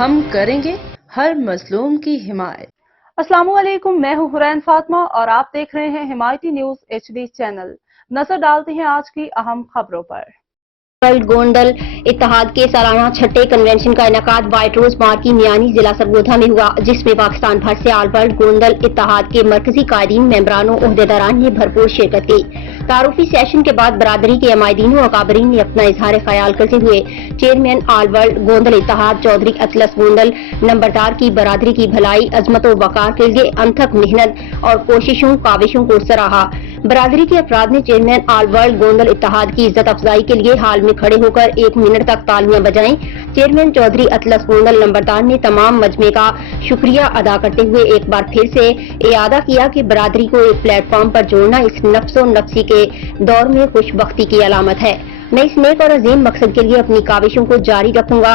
ہم کریں گے ہر مظلوم کی حمایت۔ السلام علیکم، میں ہوں حرین فاطمہ اور آپ دیکھ رہے ہیں حمایتی نیوز HD چینل۔ نظر ڈالتے ہیں آج کی اہم خبروں پر۔ ورلڈ گوندل اتحاد کے سالانہ چھٹے کنونشن کا انعقاد وائٹ روز پارک کی میانی ضلع سرگودا میں ہوا، جس میں پاکستان بھر سے آل ورلڈ گوندل اتحاد کے مرکزی قائدین، ممبران و عہدیداران نے بھرپور شرکت کی۔ تعارفی سیشن کے بعد برادری کے عمائدین و اکابرین نے اپنا اظہار خیال کرتے ہوئے چیئرمین آل ورلڈ گوندل اتحاد چودھری اطلس گوندل نمبردار کی برادری کی بھلائی، عظمت و وقار کے لیے انتھک محنت اور کاوشوں کو سراہا۔ برادری کے افراد نے چیئرمین آل ورلڈ گوندل اتحاد کی عزت افزائی کے لیے حال میں کھڑے ہو کر 1 منٹ تک تالیاں بجائیں۔ چیئرمین چودھری اطلس گوندل نمبردار نے تمام مجمع کا شکریہ ادا کرتے ہوئے ایک بار پھر سے اعادہ کیا کہ برادری کو ایک پلیٹ فارم پر جوڑنا اس نفس و نفسی کے دور میں خوش بختی کی علامت ہے۔ میں اس نیک اور عظیم مقصد کے لیے اپنی کاوشوں کو جاری رکھوں گا۔